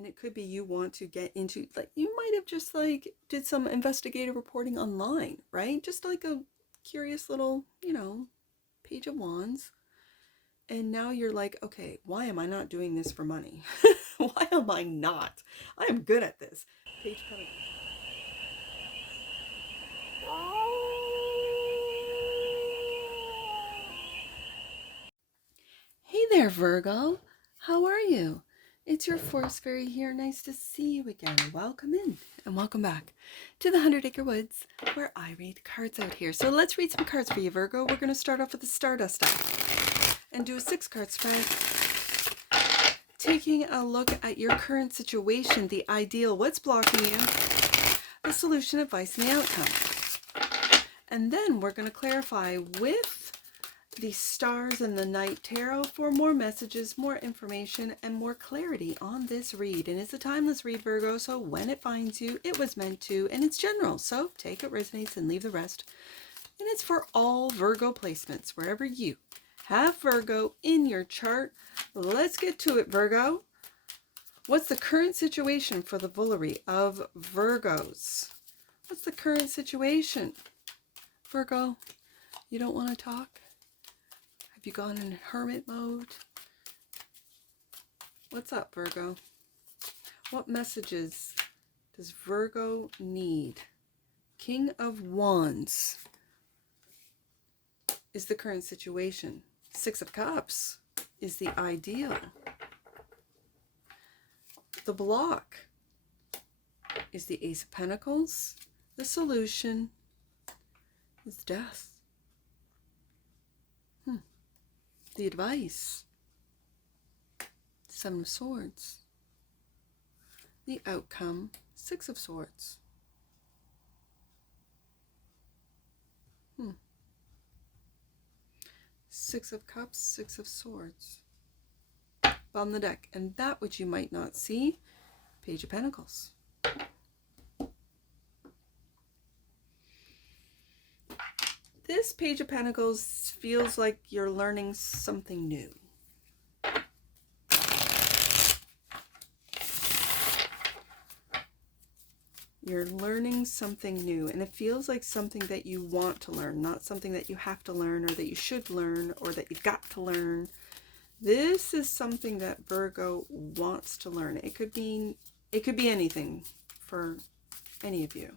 And it could be you want to get into, like, you might have just like did some investigative reporting online, right? Just like a curious little, page of wands. And now you're like, okay, why am I not doing this for money? Why am I not? I am good at this. Page of Pentacles. Hey there, Virgo. How are you? It's your Forest Fairy here. Nice to see you again. Welcome in and welcome back to the 100 Acre Woods, where I read cards out here. So let's read some cards for you, Virgo. We're going to start off with the Stardust deck and do a 6-card spread, taking a look at your current situation, the ideal, what's blocking you, the solution, advice, and the outcome. And then we're going to clarify with the Stars and the Night Tarot for more messages, more information, and more clarity on this read. And it's a timeless read, Virgo, so when it finds you, it was meant to, and it's general. So take what resonates and leave the rest. And it's for all Virgo placements, wherever you have Virgo in your chart. Let's get to it, Virgo. What's the current situation for the Voulery of Virgos? What's the current situation? Virgo, you don't want to talk? Have you gone in hermit mode? What's up, Virgo? What messages does Virgo need? King of Wands is the current situation. 6 of Cups is the ideal. The block is the Ace of Pentacles. The solution is death. The advice, 7 of Swords. The outcome, 6 of Swords. 6 of Cups, 6 of Swords. On the deck. And that which you might not see, Page of Pentacles. This Page of Pentacles feels like you're learning something new. You're learning something new, and it feels like something that you want to learn, not something that you have to learn or that you should learn or that you've got to learn. This is something that Virgo wants to learn. It could be anything for any of you.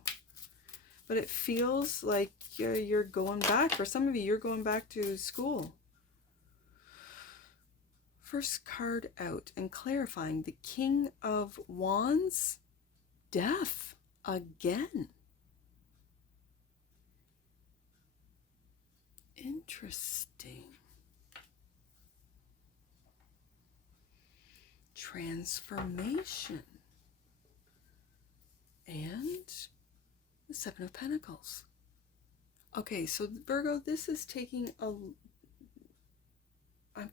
But it feels like you're going back. For some of you, you're going back to school. First card out and clarifying. The King of Wands. Death. Again. Interesting. Transformation. And the 7 of Pentacles. Okay, so Virgo, this is taking a... I'm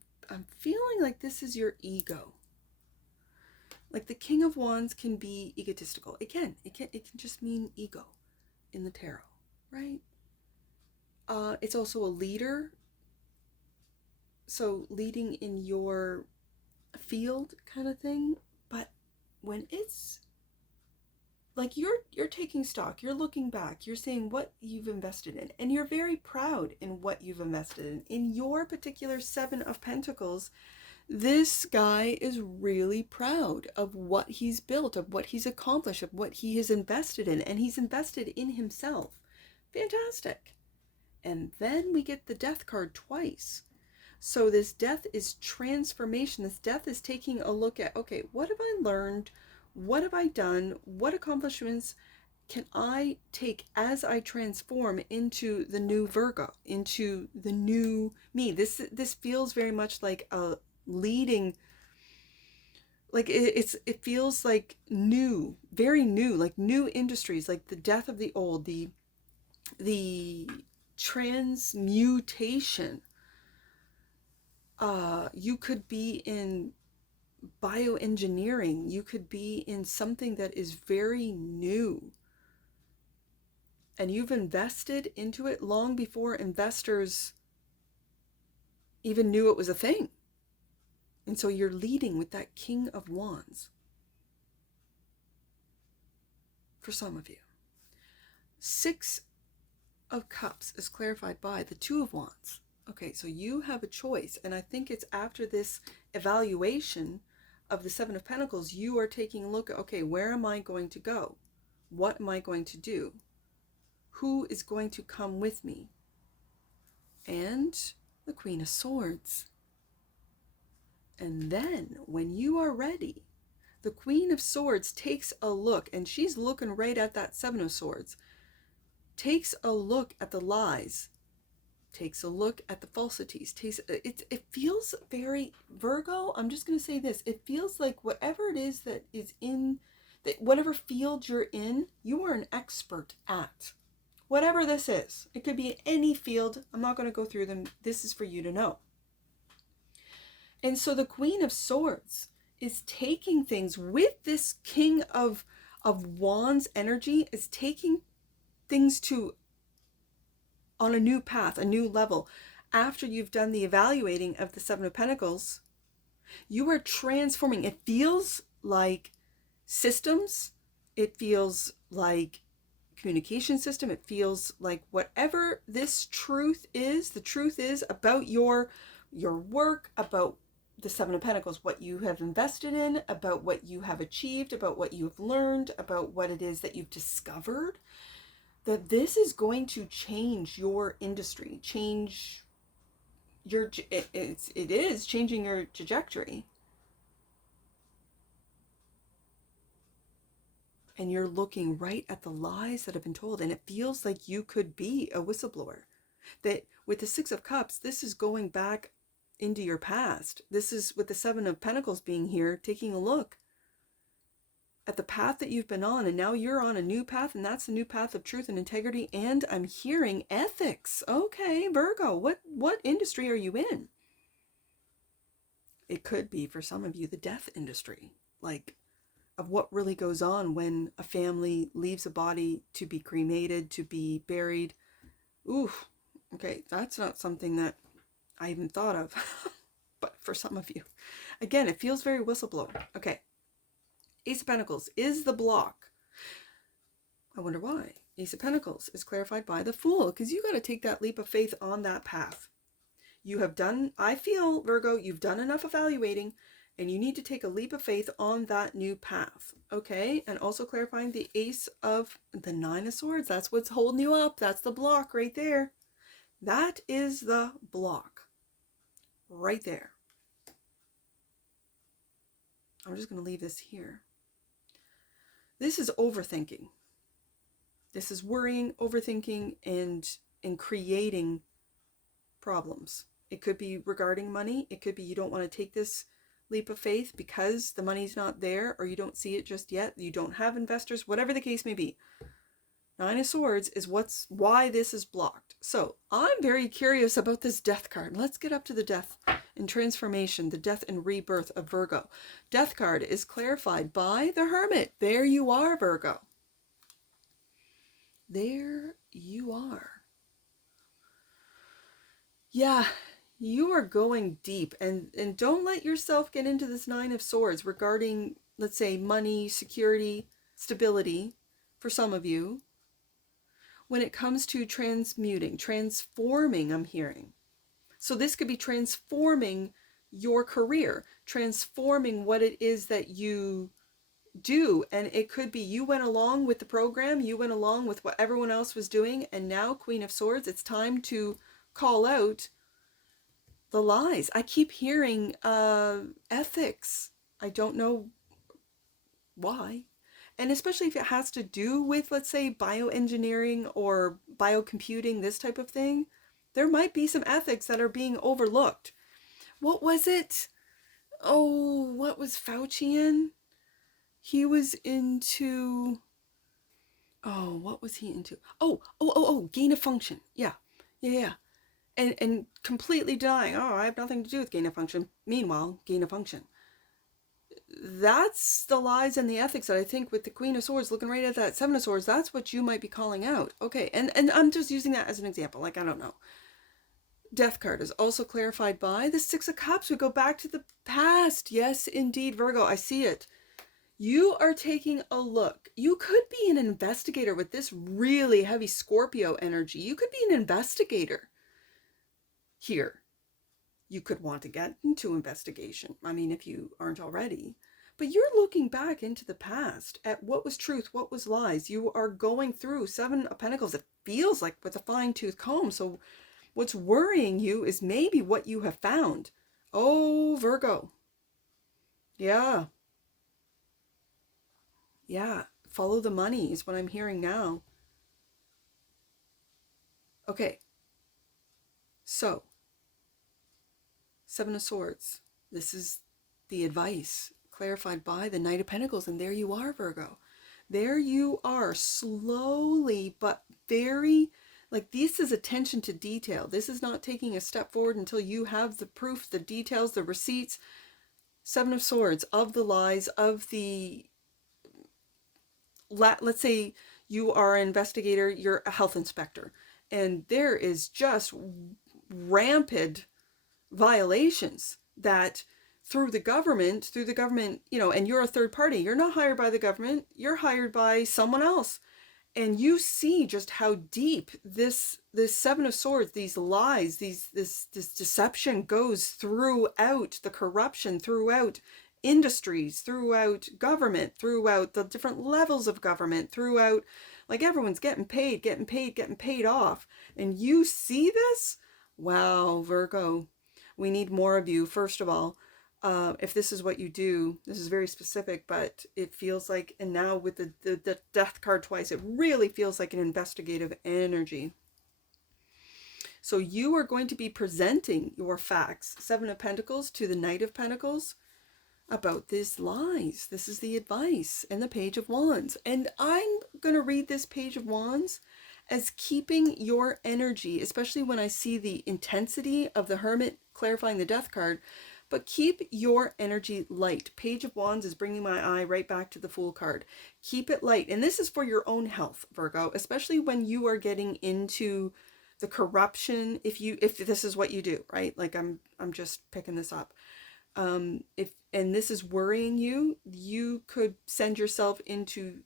feeling like this is your ego. Like the King of Wands can be egotistical. It can just mean ego in the tarot, right? It's also a leader. So leading in your field kind of thing. But when it's like you're taking stock, you're looking back, you're seeing what you've invested in, and you're very proud in what you've invested in. In your particular 7 of Pentacles, this guy is really proud of what he's built, of what he's accomplished, of what he has invested in, and he's invested in himself. Fantastic. And then we get the Death card twice. So this death is transformation. This death is taking a look at, okay, what have I learned? What have I done? What accomplishments can I take as I transform into the new Virgo, into the new me? This feels very much like a leading, like it feels like new, very new, like new industries, like the death of the old, the transmutation. You could be in bioengineering. You could be in something that is very new. And you've invested into it long before investors even knew it was a thing. And so you're leading with that King of Wands. for some of you. Six of Cups is clarified by the Two of Wands. Okay, so you have a choice, and I think it's after this evaluation of the Seven of Pentacles, you are taking a look at, okay, where am I going to go? What am I going to do? Who is going to come with me? And the Queen of Swords. And then, when you are ready, the Queen of Swords takes a look, and she's looking right at that Seven of Swords, takes a look at the lies, takes a look at the falsities. It feels very, Virgo, I'm just going to say this, it feels like whatever it is that is in, that whatever field you're in, you are an expert at. Whatever this is. It could be any field. I'm not going to go through them. This is for you to know. And so the Queen of Swords is taking things with this King of Wands energy, is taking things to on a new path, a new level. After you've done the evaluating of the Seven of Pentacles, you are transforming. It feels like systems. It feels like communication system. It feels like whatever this truth is, the truth is about your work, about the Seven of Pentacles, what you have invested in, about what you have achieved, about what you've learned, about what it is that you've discovered, that this is going to change your industry, change your, it is changing your trajectory. And you're looking right at the lies that have been told, and it feels like you could be a whistleblower. That with the Six of Cups, this is going back into your past. This is with the Seven of Pentacles being here, taking a look at the path that you've been on, and now you're on a new path, and that's the new path of truth and integrity, and I'm hearing ethics. Okay, Virgo, what industry are you in? It could be, for some of you, the death industry, like of what really goes on when a family leaves a body to be cremated, to be buried. Oof, okay, that's not something that I even thought of, but for some of you, again, it feels very whistleblower. Okay. Ace of Pentacles is the block. I wonder why. Ace of Pentacles is clarified by the Fool, because you got to take that leap of faith on that path. You have done, I feel, Virgo, you've done enough evaluating, and you need to take a leap of faith on that new path. Okay? And also clarifying the Ace of the Nine of Swords. That's what's holding you up. That's the block right there. That is the block right there. I'm just going to leave this here. This is overthinking. This is worrying, overthinking, and creating problems. It could be regarding money. It could be you don't want to take this leap of faith because the money's not there, or you don't see it just yet. You don't have investors, whatever the case may be. Nine of Swords is why this is blocked. So I'm very curious about this Death card. Let's get up to the Death and transformation, the death and rebirth of Virgo. Death card is clarified by the Hermit. There you are, Virgo. There you are. Yeah, you are going deep, and don't let yourself get into this Nine of Swords regarding, let's say, money, security, stability for some of you. When it comes to transmuting, transforming, I'm hearing. So this could be transforming your career, transforming what it is that you do. And it could be you went along with the program, you went along with what everyone else was doing, and now, Queen of Swords, it's time to call out the lies. I keep hearing ethics. I don't know why. And especially if it has to do with, let's say, bioengineering or biocomputing, this type of thing, there might be some ethics that are being overlooked. What was it? Oh, what was Fauci in? He was into... Oh, what was he into? Oh, gain of function. Yeah. And completely denying, oh, I have nothing to do with gain of function. Meanwhile, gain of function. That's the lies and the ethics that I think with the Queen of Swords looking right at that Seven of Swords, that's what you might be calling out. Okay, and I'm just using that as an example, like, I don't know. Death card is also clarified by the Six of Cups. We go back to the past. Yes, indeed, Virgo, I see it. You are taking a look. You could be an investigator with this really heavy Scorpio energy. You could be an investigator here. You could want to get into investigation. I mean, if you aren't already. But you're looking back into the past at what was truth, what was lies. You are going through Seven of Pentacles. It feels like with a fine-tooth comb. So what's worrying you is maybe what you have found. Oh, Virgo. Yeah. Yeah. Follow the money is what I'm hearing now. Okay. So, Seven of Swords. This is the advice clarified by the Knight of Pentacles. And there you are, Virgo. There you are, slowly but very, like, this is attention to detail. This is not taking a step forward until you have the proof, the details, the receipts. Seven of Swords, of the lies, of the, let's say you are an investigator, you're a health inspector, and there is just rampant violations that through the government, you know, and you're a third party. You're not hired by the government. You're hired by someone else. And you see just how deep this Seven of Swords, these lies, this deception goes throughout the corruption, throughout industries, throughout government, throughout the different levels of government, throughout, like, everyone's getting paid off. And you see this? Wow, Virgo. We need more of you, first of all. If this is what you do, this is very specific, but it feels like, and now with the death card twice, it really feels like an investigative energy. So you are going to be presenting your facts, Seven of Pentacles to the Knight of Pentacles, about these lies. This is the advice, and the Page of Wands. And I'm going to read this Page of Wands as keeping your energy, especially when I see the intensity of the Hermit clarifying the death card, but keep your energy light. Page of Wands is bringing my eye right back to the Fool card. Keep it light. And this is for your own health, Virgo, especially when you are getting into the corruption, if this is what you do, right? Like, I'm just picking this up. And this is worrying you, you could send yourself into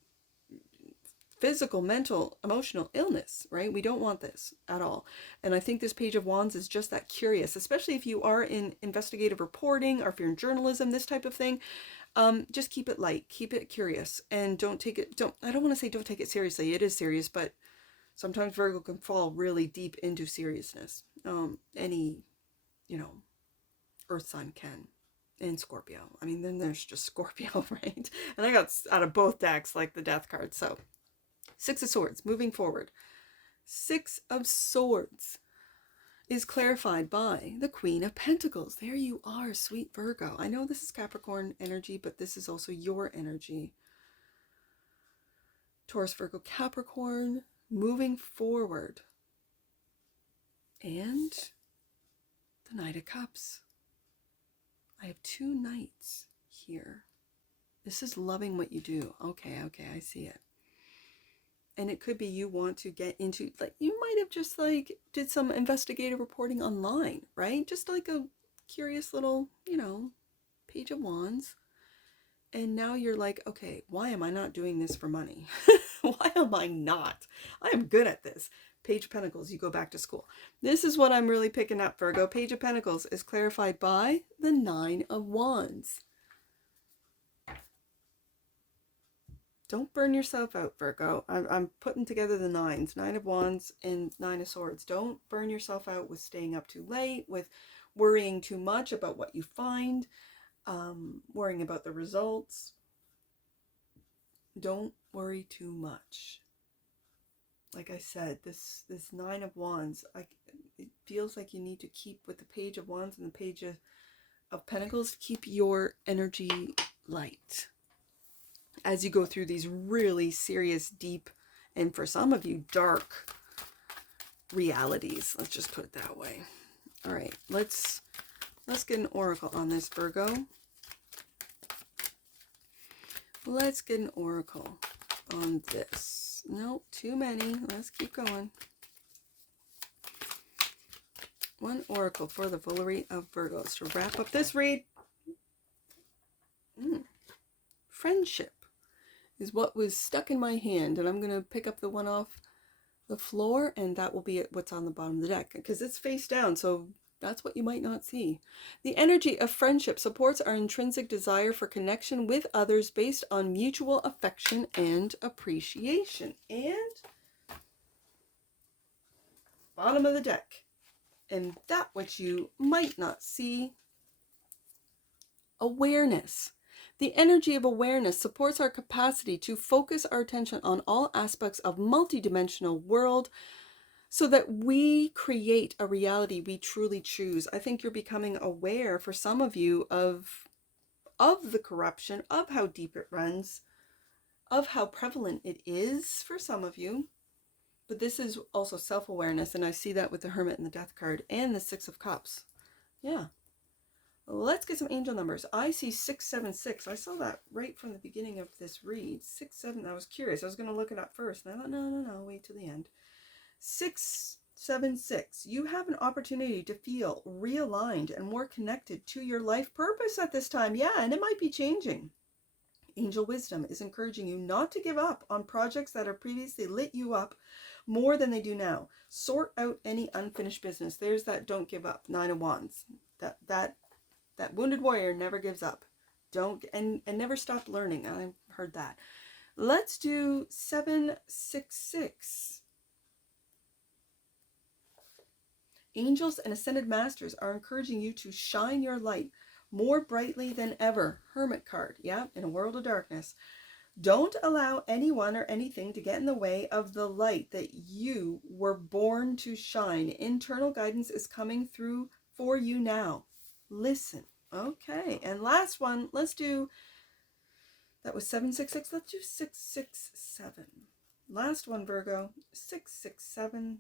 physical, mental, emotional illness, right? We don't want this at all. And I think this Page of Wands is just that curious, especially if you are in investigative reporting or if you're in journalism, this type of thing. Just keep it light, keep it curious, and don't take it, I don't want to say don't take it seriously. It is serious, but sometimes Virgo can fall really deep into seriousness. Any, you know, Earth sign can. And Scorpio. I mean, then there's just Scorpio, right? And I got out of both decks, like the death card. So, Six of Swords, moving forward. Six of Swords is clarified by the Queen of Pentacles. There you are, sweet Virgo. I know this is Capricorn energy, but this is also your energy. Taurus, Virgo, Capricorn, moving forward. And the Knight of Cups. I have two knights here. This is loving what you do. Okay, I see it. And it could be you want to get into, like, you might have just, like, did some investigative reporting online, right? Just like a curious little, you know, Page of Wands. And now you're like, okay, why am I not doing this for money? Why am I not? I am good at this. Page of Pentacles, you go back to school. This is what I'm really picking up, Virgo. Page of Pentacles is clarified by the Nine of Wands. Don't burn yourself out, Virgo. I'm putting together the nines. Nine of Wands and Nine of Swords. Don't burn yourself out with staying up too late, with worrying too much about what you find, worrying about the results. Don't worry too much. Like I said, this Nine of Wands, it feels like you need to keep, with the Page of Wands and the Page of Pentacles, keep your energy light as you go through these really serious, deep, and for some of you, dark realities. Let's just put it that way. All right, let's get an oracle on this, Virgo. Let's get an oracle on this. No, too many. Let's keep going. One oracle for the foolery of Virgos to wrap up this read. friendship is what was stuck in my hand. And I'm going to pick up the one off the floor, and that will be what's on the bottom of the deck, because it's face down, so that's what you might not see. The energy of friendship supports our intrinsic desire for connection with others based on mutual affection and appreciation. And bottom of the deck, and that which you might not see, awareness. The energy of awareness supports our capacity to focus our attention on all aspects of multidimensional world so that we create a reality we truly choose. I think you're becoming aware, for some of you, of the corruption, of how deep it runs, of how prevalent it is for some of you. But this is also self-awareness, and I see that with the Hermit and the Death card and the Six of Cups. Yeah. Let's get some angel numbers. I see 676. I saw that right from the beginning of this read. 6, 7. I was curious. I was going to look it up first. And I thought, no, wait till the end. 676. You have an opportunity to feel realigned and more connected to your life purpose at this time. Yeah, and it might be changing. Angel wisdom is encouraging you not to give up on projects that have previously lit you up more than they do now. Sort out any unfinished business. There's that don't give up. 9 of Wands. That wounded warrior never gives up. And never stop learning. I heard that. Let's do 766. Angels and Ascended Masters are encouraging you to shine your light more brightly than ever. Hermit card, yeah, in a world of darkness. Don't allow anyone or anything to get in the way of the light that you were born to shine. Internal guidance is coming through for you now. Listen. Okay, and last one, let's do, that was 766, let's do 667. Last one, Virgo, 667.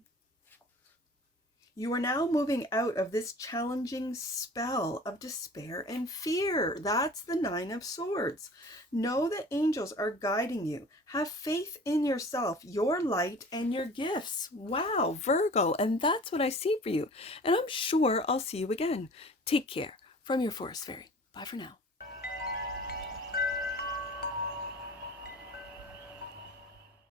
You are now moving out of this challenging spell of despair and fear. That's the 9 of Swords. Know that angels are guiding you. Have faith in yourself, your light, and your gifts. Wow, Virgo, and that's what I see for you. And I'm sure I'll see you again. Take care. From your Forest Fairy. Bye for now.